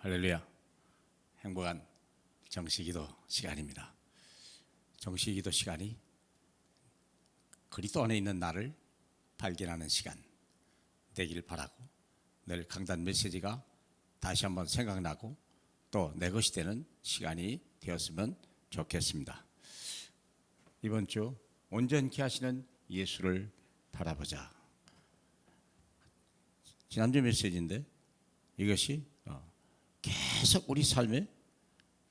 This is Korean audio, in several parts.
할렐루야. 행복한 정시기도 시간입니다. 정시기도 시간이 그리스도 안에 있는 나를 발견하는 시간 되길 바라고, 늘 강단 메시지가 다시 한번 생각나고 또 내 것이 되는 시간이 되었으면 좋겠습니다. 이번 주 온전케 하시는 예수를 바라보자. 지난주 메시지인데 이것이 계속 우리 삶에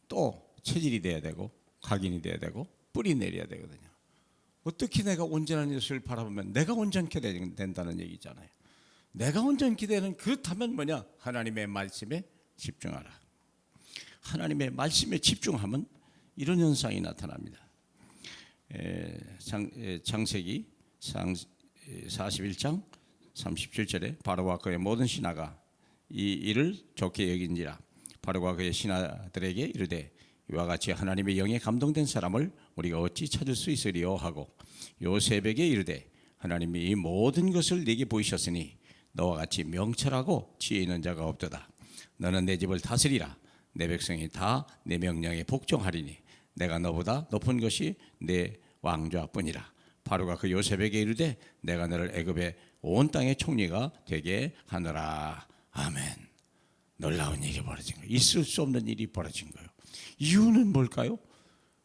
또 체질이 돼야 되고 각인이 돼야 되고 뿌리 내려야 되거든요. 어떻게 내가 온전한 예수를 바라보면 내가 온전케 된다는 얘기잖아요. 내가 온전케 되는, 그렇다면 뭐냐? 하나님의 말씀에 집중하라. 하나님의 말씀에 집중하면 이런 현상이 나타납니다. 창세기 41장 37절에 바로와 그의 모든 신하가 이 일을 좋게 여긴지라. 바로가 그의 신하들에게 이르되 이와 같이 하나님의 영에 감동된 사람을 우리가 어찌 찾을 수 있으리요 하고, 요셉에게 이르되 하나님이 이 모든 것을 네게 보이셨으니 너와 같이 명철하고 지혜 있는 자가 없도다. 너는 내 집을 다스리라. 내 백성이 다 내 명령에 복종하리니 내가 너보다 높은 것이 내 왕좌뿐이라. 바로가 그 요셉에게 이르되 내가 너를 애굽의 온 땅의 총리가 되게 하노라. 아멘. 놀라운 일이 벌어진 거예요. 있을 수 없는 일이 벌어진 거예요. 이유는 뭘까요?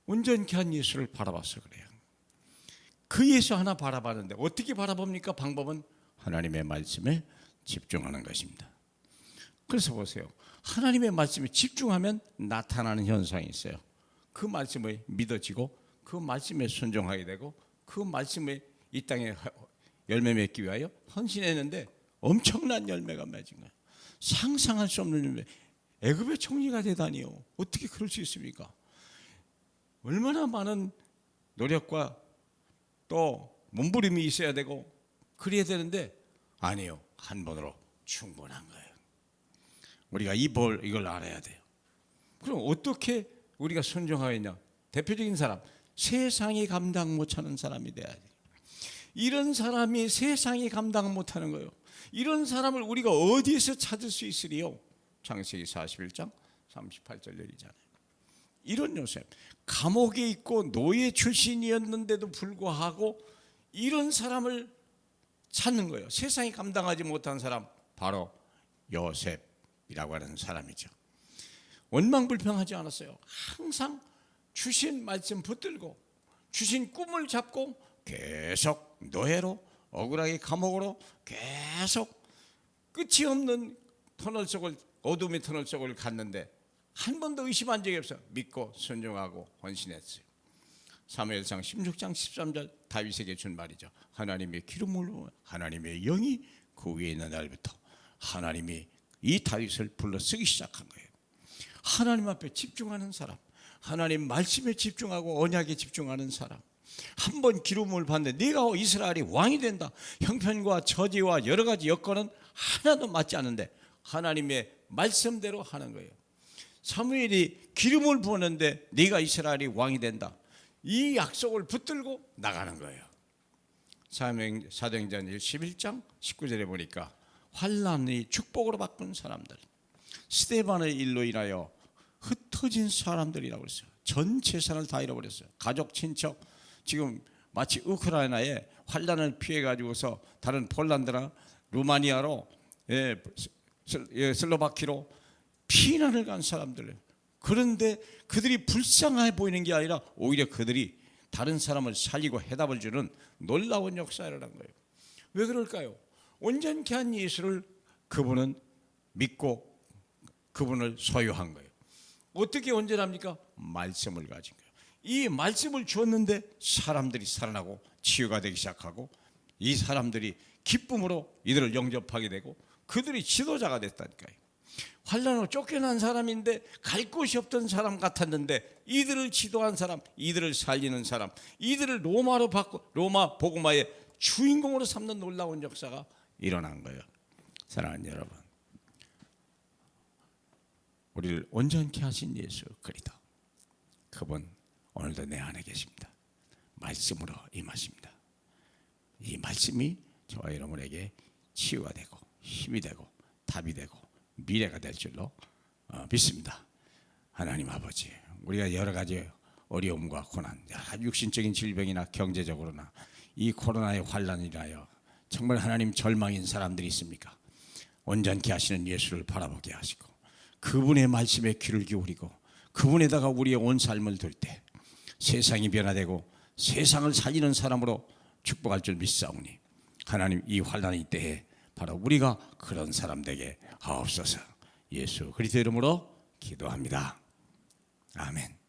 온전케 한 예수를 바라봐서 그래요. 그 예수 하나 바라봤는데 어떻게 바라봅니까? 방법은 하나님의 말씀에 집중하는 것입니다. 그래서 보세요. 하나님의 말씀에 집중하면 나타나는 현상이 있어요. 그 말씀을 믿어지고 그 말씀에 순종하게 되고 그 말씀에 이 땅에 열매 맺기 위하여 헌신했는데 엄청난 열매가 맺은 거예요. 상상할 수 없는 열매. 애굽의 총리가 되다니요. 어떻게 그럴 수 있습니까? 얼마나 많은 노력과 또 몸부림이 있어야 되고 그래야 되는데 아니요. 한 번으로 충분한 거예요. 우리가 이걸 알아야 돼요. 그럼 어떻게 우리가 순종하였냐? 대표적인 사람, 세상이 감당 못하는 사람이 돼야 돼요. 이런 사람이 세상이 감당 못하는 거예요. 이런 사람을 우리가 어디에서 찾을 수 있으리요? 창세기 41장 38절 내리잖아요. 이런 요셉, 감옥에 있고 노예 출신이었는데도 불구하고 이런 사람을 찾는 거예요. 세상이 감당하지 못한 사람, 바로 요셉이라고 하는 사람이죠. 원망불평하지 않았어요. 항상 주신 말씀 붙들고 주신 꿈을 잡고 계속 노예로, 억울하게 감옥으로 계속 끝이 없는 터널 속을, 어둠의 터널 속을 갔는데 한 번도 의심한 적이 없어요. 믿고 순종하고 헌신했어요. 사무엘상 16장 13절 다윗에게 준 말이죠. 하나님의 기름으로, 하나님의 영이 그 위에 있는 날부터 하나님이 이 다윗을 불러 쓰기 시작한 거예요. 하나님 앞에 집중하는 사람, 하나님 말씀에 집중하고 언약에 집중하는 사람, 한 번 기름을 받는데 네가 이스라엘이 왕이 된다. 형편과 처지와 여러 가지 여건은 하나도 맞지 않는데 하나님의 말씀대로 하는 거예요. 사무엘이 기름을 부었는데 네가 이스라엘이 왕이 된다. 이 약속을 붙들고 나가는 거예요. 사도행전 11장 19절에 보니까 환난이 축복으로 바꾼 사람들, 스데반의 일로 인하여 흩어진 사람들이라고 했어요. 전 재산을 다 잃어버렸어요. 가족, 친척, 지금 마치 우크라이나에 환난을 피해 가지고서 다른 폴란드나 루마니아로, 슬로바키로 피난을 간 사람들. 그런데 그들이 불쌍해 보이는 게 아니라 오히려 그들이 다른 사람을 살리고 해답을 주는 놀라운 역사를 한 거예요. 왜 그럴까요? 온전케 한 예수를 그분은 믿고 그분을 소유한 거예요. 어떻게 온전합니까? 말씀을 가진 거예요. 이 말씀을 주었는데 사람들이 살아나고 치유가 되기 시작하고 이 사람들이 기쁨으로 이들을 영접하게 되고 그들이 지도자가 됐다니까요. 환난으로 쫓겨난 사람인데 갈 곳이 없던 사람 같았는데 이들을 지도한 사람, 이들을 살리는 사람, 이들을 로마로 바꿔 로마 복음화의 주인공으로 삼는 놀라운 역사가 일어난 거예요. 사랑하는 여러분, 우리를 온전케 하신 예수 그리스도, 그분 오늘도 내 안에 계십니다. 말씀으로 임하십니다. 이 말씀이 저와 여러분에게 치유가 되고 힘이 되고 답이 되고 미래가 될 줄로 믿습니다. 하나님 아버지, 우리가 여러 가지 어려움과 고난, 여러 가지 육신적인 질병이나 경제적으로나 이 코로나의 환란이라여 정말 하나님 절망인 사람들이 있습니까? 온전케 하시는 예수를 바라보게 하시고 그분의 말씀에 귀를 기울이고 그분에다가 우리의 온 삶을 둘 때 세상이 변화되고 세상을 살리는 사람으로 축복할 줄 믿사오니 하나님 이 환난의 때에 바로 우리가 그런 사람 되게 하옵소서. 예수 그리스도 이름으로 기도합니다. 아멘.